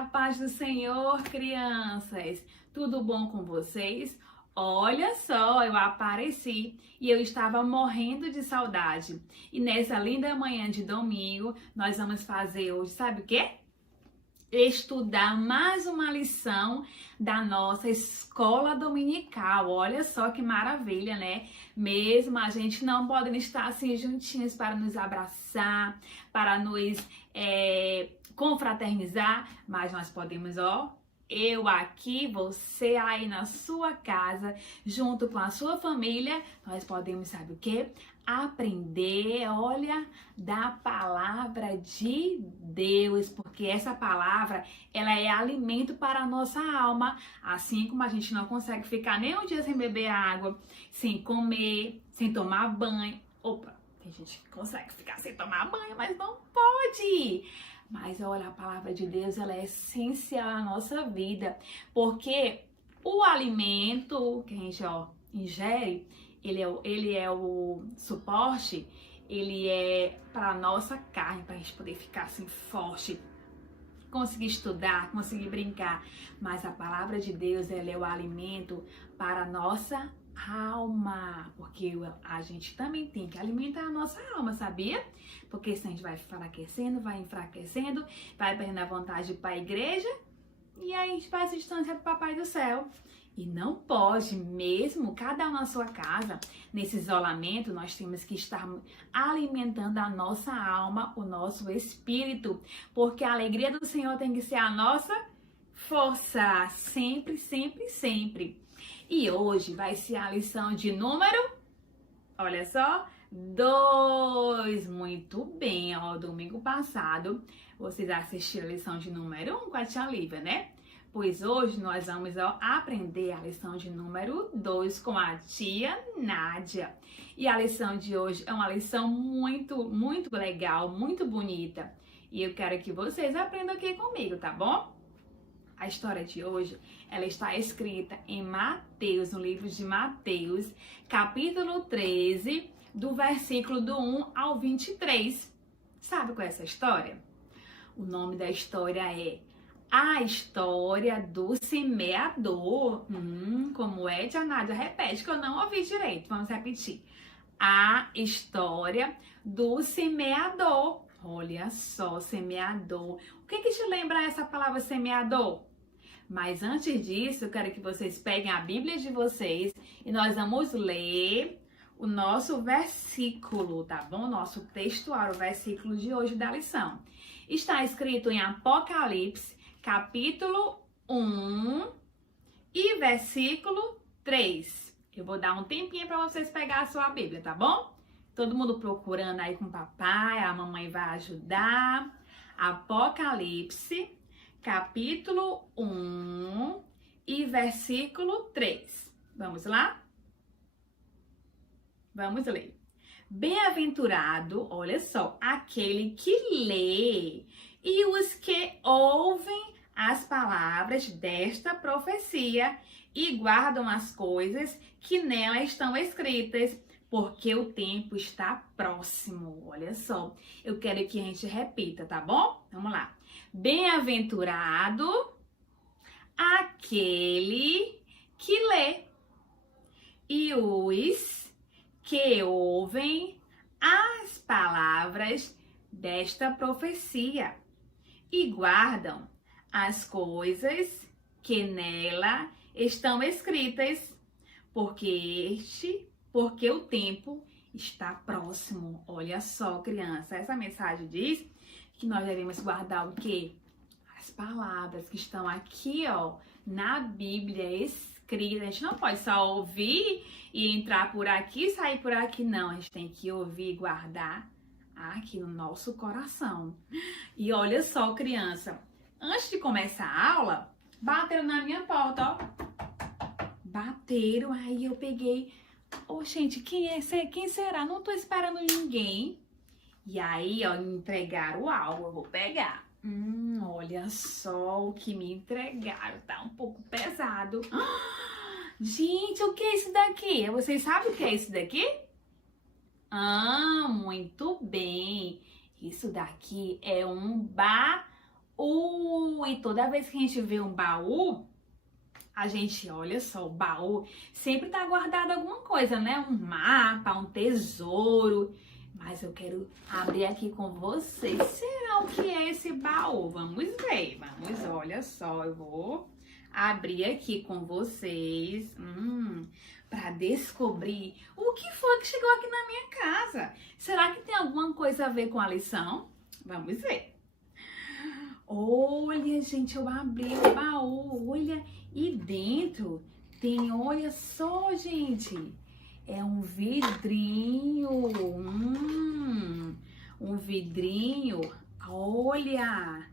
A paz do Senhor, crianças! Tudo bom com vocês? Olha só, eu apareci e eu estava morrendo de saudade. E nessa linda manhã de domingo, nós vamos fazer hoje, sabe o quê? Estudar mais uma lição da nossa escola dominical. Olha só que maravilha, né? Mesmo a gente não podendo estar assim juntinhos para nos abraçar, para nos confraternizar, mas nós podemos, ó, eu aqui, você aí na sua casa, junto com a sua família, nós podemos, sabe o quê? Aprender, olha, da palavra de Deus, porque essa palavra, ela é alimento para a nossa alma, assim como a gente não consegue ficar nem um dia sem beber água, sem comer, sem tomar banho. Opa, tem gente que consegue ficar sem tomar banho, mas não pode. Mas olha, a palavra de Deus, ela é essencial na nossa vida, porque o alimento que a gente, ó, ingere, ele é o suporte, ele é para a nossa carne, para a gente poder ficar assim forte, conseguir estudar, conseguir brincar. Mas a palavra de Deus, ela é o alimento para a nossa alma, porque a gente também tem que alimentar a nossa alma, sabia? Porque senão a gente vai enfraquecendo, vai perdendo a vontade de ir para a igreja e aí a gente vai se distanciar do Papai do Céu. E não pode mesmo, cada um na sua casa, nesse isolamento, nós temos que estar alimentando a nossa alma, o nosso espírito, porque a alegria do Senhor tem que ser a nossa força, sempre, sempre, sempre. E hoje vai ser a lição de número, olha só, 2. Muito bem, ó, domingo passado vocês assistiram a lição de número 1 com a tia Lívia, né? Pois hoje nós vamos aprender a lição de número 2 com a tia Nádia. E a lição de hoje é uma lição muito, muito legal, muito bonita. E eu quero que vocês aprendam aqui comigo, tá bom? A história de hoje, ela está escrita em Mateus, no livro de Mateus, capítulo 13, do versículo do 1 ao 23. Sabe qual é essa história? O nome da história é A História do Semeador. Como é, tia Nádia? Repete que eu não ouvi direito. Vamos repetir. A História do Semeador. Olha só, semeador. O que te lembra essa palavra semeador? Mas antes disso, eu quero que vocês peguem a Bíblia de vocês e nós vamos ler o nosso versículo, tá bom? Nosso textuário, o versículo de hoje da lição. Está escrito em Apocalipse, capítulo 1 e versículo 3. Eu vou dar um tempinho para vocês pegarem a sua Bíblia, tá bom? Todo mundo procurando aí com o papai, a mamãe vai ajudar. Apocalipse, capítulo 1 e versículo 3. Vamos lá? Vamos ler. Bem-aventurado, olha só, aquele que lê e os que ouvem as palavras desta profecia e guardam as coisas que nela estão escritas, porque o tempo está próximo. Olha só, eu quero que a gente repita, tá bom? Vamos lá. Bem-aventurado aquele que lê e os que ouvem as palavras desta profecia e guardam as coisas que nela estão escritas, porque o tempo está próximo. Olha só, criança, essa mensagem diz que nós devemos guardar o quê? As palavras que estão aqui, ó, na Bíblia escritas. A gente não pode só ouvir e entrar por aqui e sair por aqui, não. A gente tem que ouvir e guardar aqui no nosso coração. E olha só, criança, antes de começar a aula, bateram na minha porta, ó. Bateram, aí eu peguei. Ô, gente, quem será? Não tô esperando ninguém. E aí, ó, me entregaram algo, eu vou pegar. Olha só o que me entregaram, tá um pouco pesado. Gente, o que é isso daqui? Vocês sabem o que é isso daqui? Muito bem. Isso daqui é um E toda vez que a gente vê um baú, a gente olha só, o baú sempre tá guardado alguma coisa, né? Um mapa, um tesouro. Mas eu quero abrir aqui com vocês. Será o que é esse baú? Vamos ver. Vamos, olha só, eu vou abrir aqui com vocês. Para descobrir o que foi que chegou aqui na minha casa. Será que tem alguma coisa a ver com a lição? Vamos ver. Olha, gente, eu abri o baú, olha, e dentro tem, olha só, gente, é um vidrinho, um vidrinho, olha,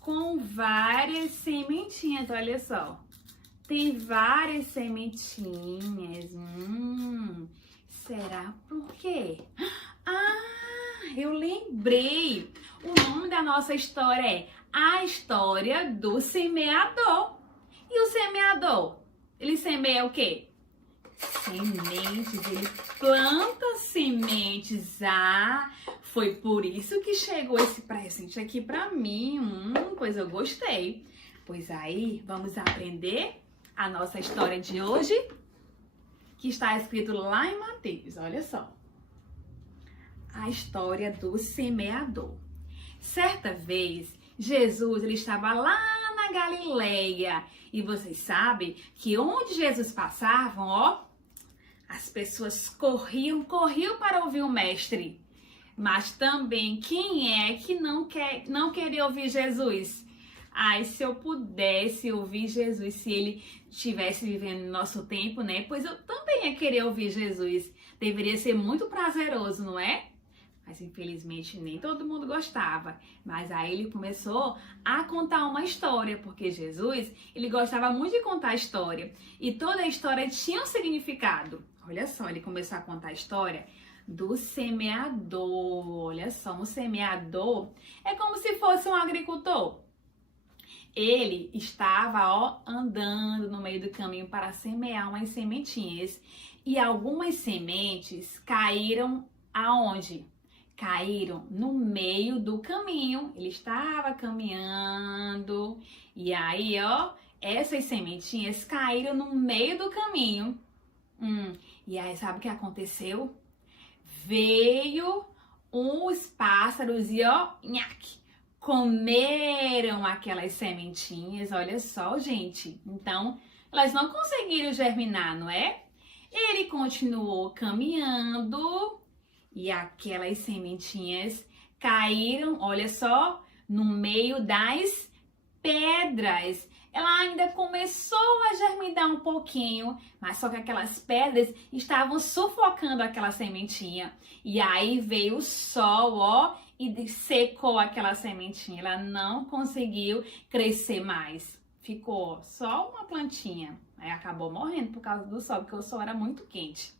com várias sementinhas, olha só, tem várias sementinhas, será por quê? Eu lembrei, o nome da nossa história é A História do Semeador. E o semeador, ele semeia o quê? Sementes, ele planta sementes. Foi por isso que chegou esse presente aqui pra mim. Pois eu gostei. Pois aí, vamos aprender a nossa história de hoje, que está escrito lá em Mateus, olha só. A história do semeador. Certa vez, Jesus ele estava lá na Galileia. E vocês sabem que onde Jesus passava, as pessoas corriam para ouvir o mestre. Mas também, quem é que não queria ouvir Jesus? Se eu pudesse ouvir Jesus, se ele estivesse vivendo no nosso tempo, né? Pois eu também ia querer ouvir Jesus. Deveria ser muito prazeroso, não é? Mas infelizmente nem todo mundo gostava. Mas aí ele começou a contar uma história, porque Jesus, ele gostava muito de contar história. E toda a história tinha um significado. Olha só, ele começou a contar a história do semeador. Olha só, um semeador é como se fosse um agricultor. Ele estava, andando no meio do caminho para semear umas sementinhas. E algumas sementes caíram aonde? Caíram no meio do caminho. Ele estava caminhando e aí, essas sementinhas caíram no meio do caminho. E aí, sabe o que aconteceu? Veio uns pássaros e, nhaque, comeram aquelas sementinhas. Olha só, gente. Então, elas não conseguiram germinar, não é? Ele continuou caminhando. E aquelas sementinhas caíram, olha só, no meio das pedras. Ela ainda começou a germinar um pouquinho, mas só que aquelas pedras estavam sufocando aquela sementinha. E aí veio o sol, e secou aquela sementinha. Ela não conseguiu crescer mais. Ficou só uma plantinha. Aí acabou morrendo por causa do sol, porque o sol era muito quente.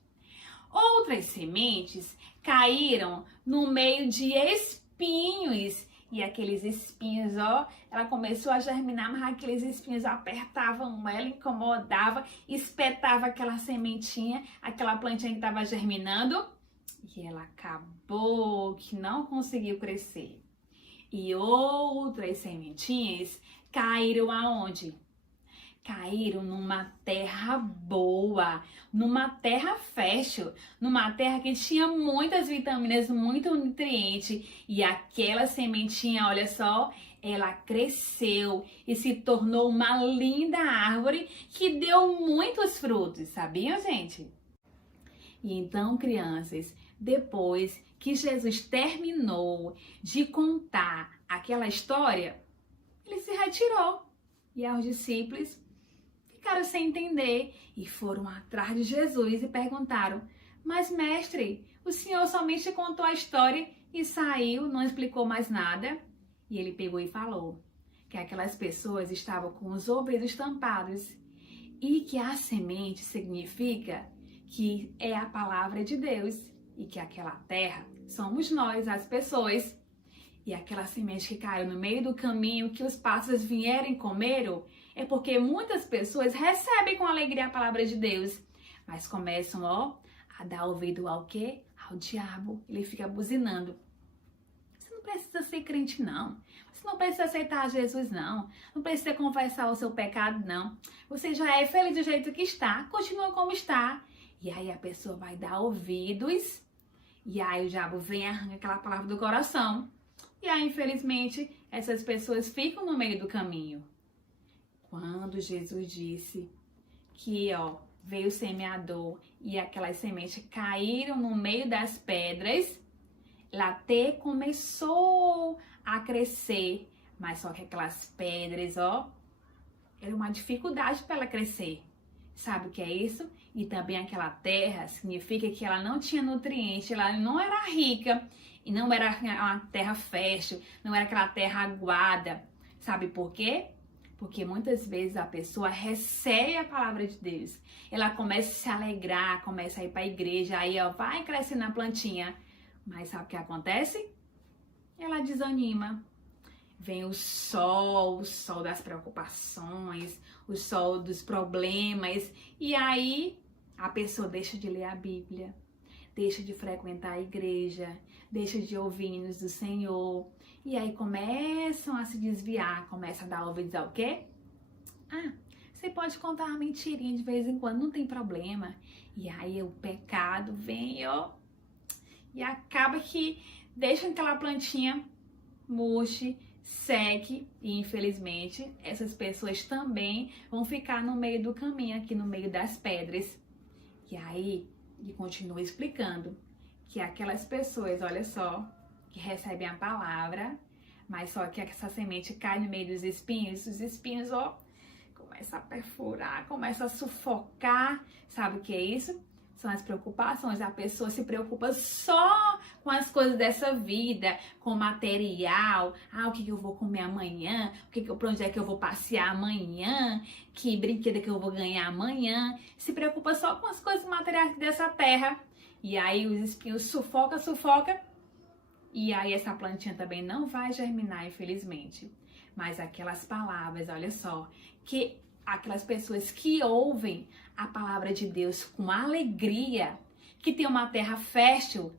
Outras sementes caíram no meio de espinhos. E aqueles espinhos, ela começou a germinar, mas aqueles espinhos apertavam ela, incomodava, espetava aquela sementinha, aquela plantinha que estava germinando. E ela acabou que não conseguiu crescer. E outras sementinhas caíram aonde? Caíram numa terra boa, numa terra fértil, numa terra que tinha muitas vitaminas, muito nutriente. E aquela sementinha, olha só, ela cresceu e se tornou uma linda árvore que deu muitos frutos, sabiam, gente? E então, crianças, depois que Jesus terminou de contar aquela história, ele se retirou. E os discípulos ficaram sem entender e foram atrás de Jesus e perguntaram: mas mestre, o senhor somente contou a história e saiu, não explicou mais nada? E ele pegou e falou que aquelas pessoas estavam com os ouvidos tampados e que a semente significa que é a palavra de Deus e que aquela terra somos nós, as pessoas. E aquela semente que caiu no meio do caminho, que os pássaros vieram e comeram, é porque muitas pessoas recebem com alegria a palavra de Deus, mas começam, a dar ouvido ao quê? Ao diabo. Ele fica buzinando. Você não não precisa ser crente, não. Você não precisa aceitar Jesus, não. Não precisa confessar o seu pecado, não. Você já é feliz do jeito que está. Continua como está. E aí a pessoa vai dar ouvidos. E aí o diabo vem e arranca aquela palavra do coração. E aí, infelizmente, essas pessoas ficam no meio do caminho. Quando Jesus disse que, veio o semeador e aquelas sementes caíram no meio das pedras, ela até começou a crescer, mas só que aquelas pedras, era uma dificuldade para ela crescer. Sabe o que é isso? E também aquela terra significa que ela não tinha nutriente, ela não era rica e não era uma terra fértil, não era aquela terra aguada. Sabe por quê? Porque muitas vezes a pessoa recebe a palavra de Deus, ela começa a se alegrar, começa a ir para a igreja, aí vai crescendo na plantinha. Mas sabe o que acontece? Ela desanima. Vem o sol das preocupações, o sol dos problemas, e aí a pessoa deixa de ler a Bíblia, deixa de frequentar a igreja, deixa de ouvir hinos do Senhor, e aí começam a se desviar, começa a dar ouvidos ao quê? Você pode contar uma mentirinha de vez em quando, não tem problema. E aí o pecado vem, e acaba que deixa aquela plantinha murche, seque, e infelizmente essas pessoas também vão ficar no meio do caminho, aqui no meio das pedras. E aí ele continua explicando que aquelas pessoas, olha só, que recebem a palavra, mas só que essa semente cai no meio dos espinhos, os espinhos, começa a perfurar, começa a sufocar. Sabe o que é isso? São as preocupações. A pessoa se preocupa só com as coisas dessa vida, com material. O que eu vou comer amanhã? Pra onde é que eu vou passear amanhã? Que brinquedo que eu vou ganhar amanhã? Se preocupa só com as coisas materiais dessa terra. E aí os espinhos sufoca. E aí essa plantinha também não vai germinar, infelizmente. Mas aquelas palavras, olha só, que aquelas pessoas que ouvem a palavra de Deus com alegria, que tem uma terra fértil,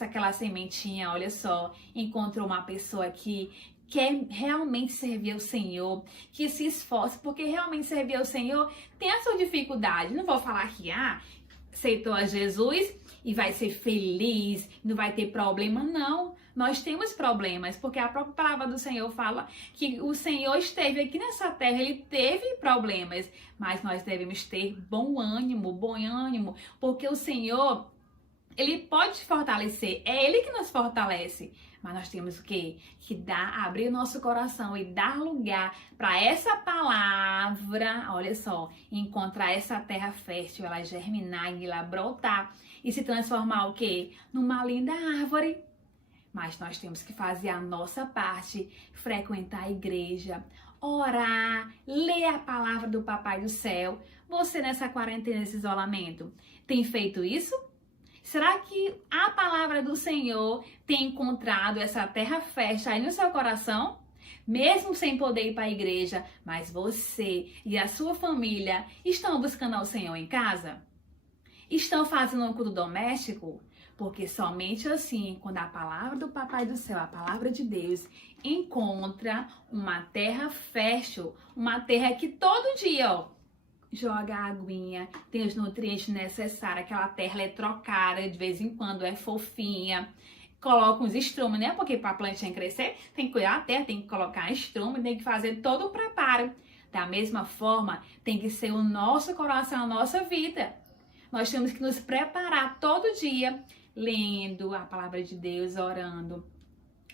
aquela sementinha, olha só, encontrou uma pessoa que quer realmente servir ao Senhor, que se esforce, porque realmente servir ao Senhor tem a sua dificuldade. Não vou falar que, aceitou a Jesus e vai ser feliz, não vai ter problema, não. Nós temos problemas, porque a própria palavra do Senhor fala que o Senhor esteve aqui nessa terra, ele teve problemas, mas nós devemos ter bom ânimo, porque o Senhor, ele pode te fortalecer, é ele que nos fortalece. Mas nós temos o quê? Que abrir o nosso coração e dar lugar para essa palavra, olha só, encontrar essa terra fértil, ela germinar e ela brotar e se transformar o quê? Numa linda árvore. Mas nós temos que fazer a nossa parte, frequentar a igreja, orar, ler a palavra do Papai do Céu. Você nessa quarentena, nesse isolamento, tem feito isso? Será que a palavra do Senhor tem encontrado essa terra fértil aí no seu coração? Mesmo sem poder ir para a igreja, mas você e a sua família estão buscando ao Senhor em casa? Estão fazendo um culto doméstico? Porque somente assim, quando a palavra do Papai do Céu, a palavra de Deus, encontra uma terra fértil, uma terra que todo dia, joga a aguinha, tem os nutrientes necessários, aquela terra é trocada, de vez em quando é fofinha, coloca uns estrumes, né? Porque para a plantinha crescer, tem que cuidar da terra, tem que colocar estrume, tem que fazer todo o preparo. Da mesma forma, tem que ser o nosso coração, a nossa vida. Nós temos que nos preparar todo dia, lendo a palavra de Deus, orando,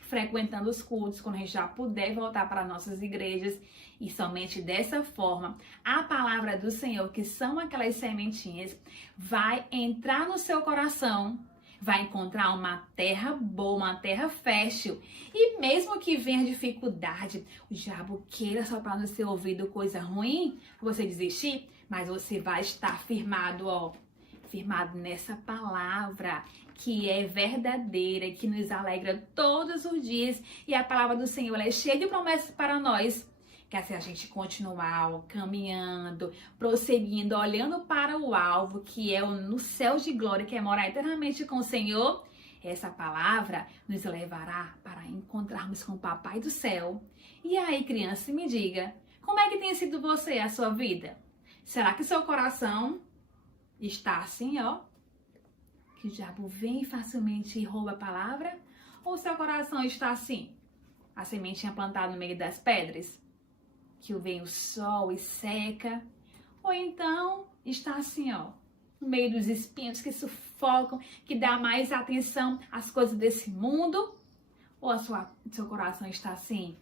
frequentando os cultos, quando a gente já puder voltar para nossas igrejas. E somente dessa forma, a palavra do Senhor, que são aquelas sementinhas, vai entrar no seu coração, vai encontrar uma terra boa, uma terra fértil. E mesmo que venha dificuldade, o diabo queira soprar no seu ouvido coisa ruim, você desistir, mas você vai estar firmado, firmado nessa palavra que é verdadeira, que nos alegra todos os dias. E a palavra do Senhor, ela é cheia de promessas para nós. Que assim a gente continuar caminhando, prosseguindo, olhando para o alvo, que é no céu de glória, que é morar eternamente com o Senhor. Essa palavra nos levará para encontrarmos com o Papai do Céu. E aí, criança, me diga, como é que tem sido você, a sua vida? Será que seu coração está assim, ó? Que o diabo vem facilmente e rouba a palavra? Ou seu coração está assim? A sementinha plantada no meio das pedras? Que vem o sol e seca? Ou então está assim, ó, no meio dos espinhos que sufocam, que dá mais atenção às coisas desse mundo? Ou seu coração está assim,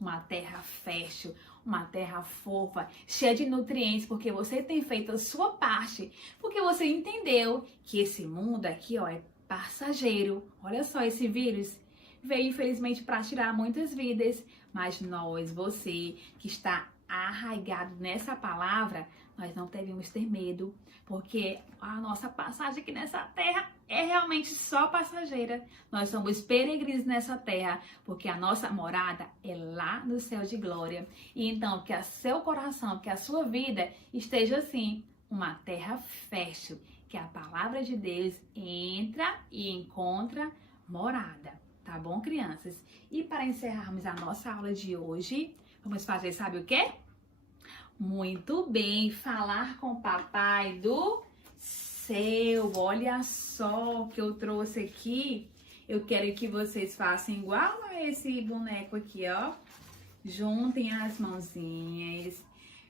uma terra fértil, uma terra fofa, cheia de nutrientes, porque você tem feito a sua parte, porque você entendeu que esse mundo aqui, ó, é passageiro. Olha só, esse vírus veio infelizmente para tirar muitas vidas, mas nós, você que está arraigado nessa palavra, nós não devemos ter medo, porque a nossa passagem aqui nessa terra é realmente só passageira. Nós somos peregrinos nessa terra, porque a nossa morada é lá no céu de glória. E então, que o seu coração, que a sua vida esteja assim, uma terra fértil, que a palavra de Deus entra e encontra morada. Tá bom, crianças? E para encerrarmos a nossa aula de hoje, vamos fazer, sabe o quê? Muito bem, falar com o Papai do Céu. Olha só o que eu trouxe aqui. Eu quero que vocês façam igual a esse boneco aqui, ó. Juntem as mãozinhas,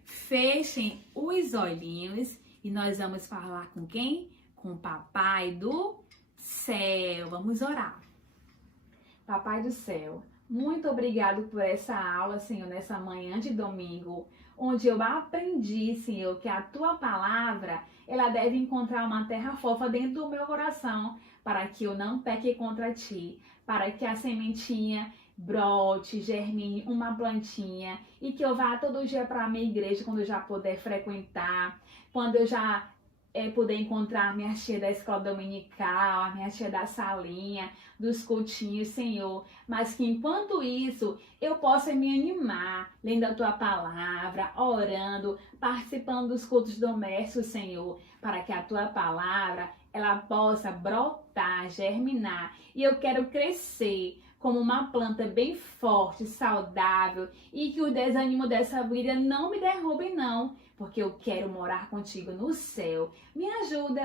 fechem os olhinhos e nós vamos falar com quem? Com o Papai do Céu. Vamos orar. Papai do Céu, muito obrigado por essa aula, Senhor, nessa manhã de domingo, onde eu aprendi, Senhor, que a Tua palavra, ela deve encontrar uma terra fofa dentro do meu coração, para que eu não peque contra Ti, para que a sementinha brote, germine uma plantinha e que eu vá todo dia para a minha igreja quando eu já puder frequentar, quando eu já poder encontrar a minha tia da escola dominical, a minha tia da salinha, dos cultinhos, Senhor. Mas que enquanto isso, eu possa me animar, lendo a Tua palavra, orando, participando dos cultos domésticos, Senhor, para que a Tua palavra, ela possa brotar, germinar. E eu quero crescer como uma planta bem forte, saudável, e que o desânimo dessa vida não me derrube, não, porque eu quero morar contigo no céu. Me ajuda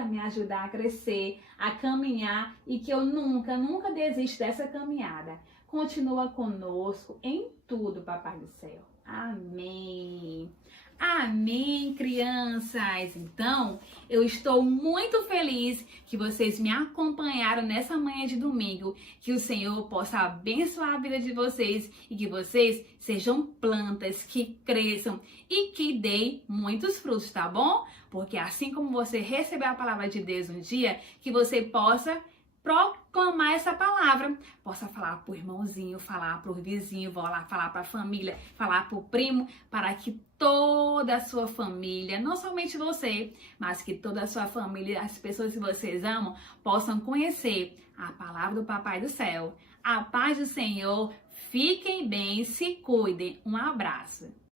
a crescer, a caminhar, e que eu nunca desista dessa caminhada. Continua conosco em tudo, Papai do Céu. Amém. Amém, crianças! Então, eu estou muito feliz que vocês me acompanharam nessa manhã de domingo, que o Senhor possa abençoar a vida de vocês e que vocês sejam plantas que cresçam e que deem muitos frutos, tá bom? Porque assim como você recebeu a palavra de Deus um dia, que você possa proclamar essa palavra, possa falar pro irmãozinho, falar pro vizinho, vou lá falar pra família, falar pro primo, para que toda a sua família, não somente você, mas que toda a sua família, as pessoas que vocês amam, possam conhecer a palavra do Papai do Céu. A paz do Senhor, fiquem bem, se cuidem. Um abraço.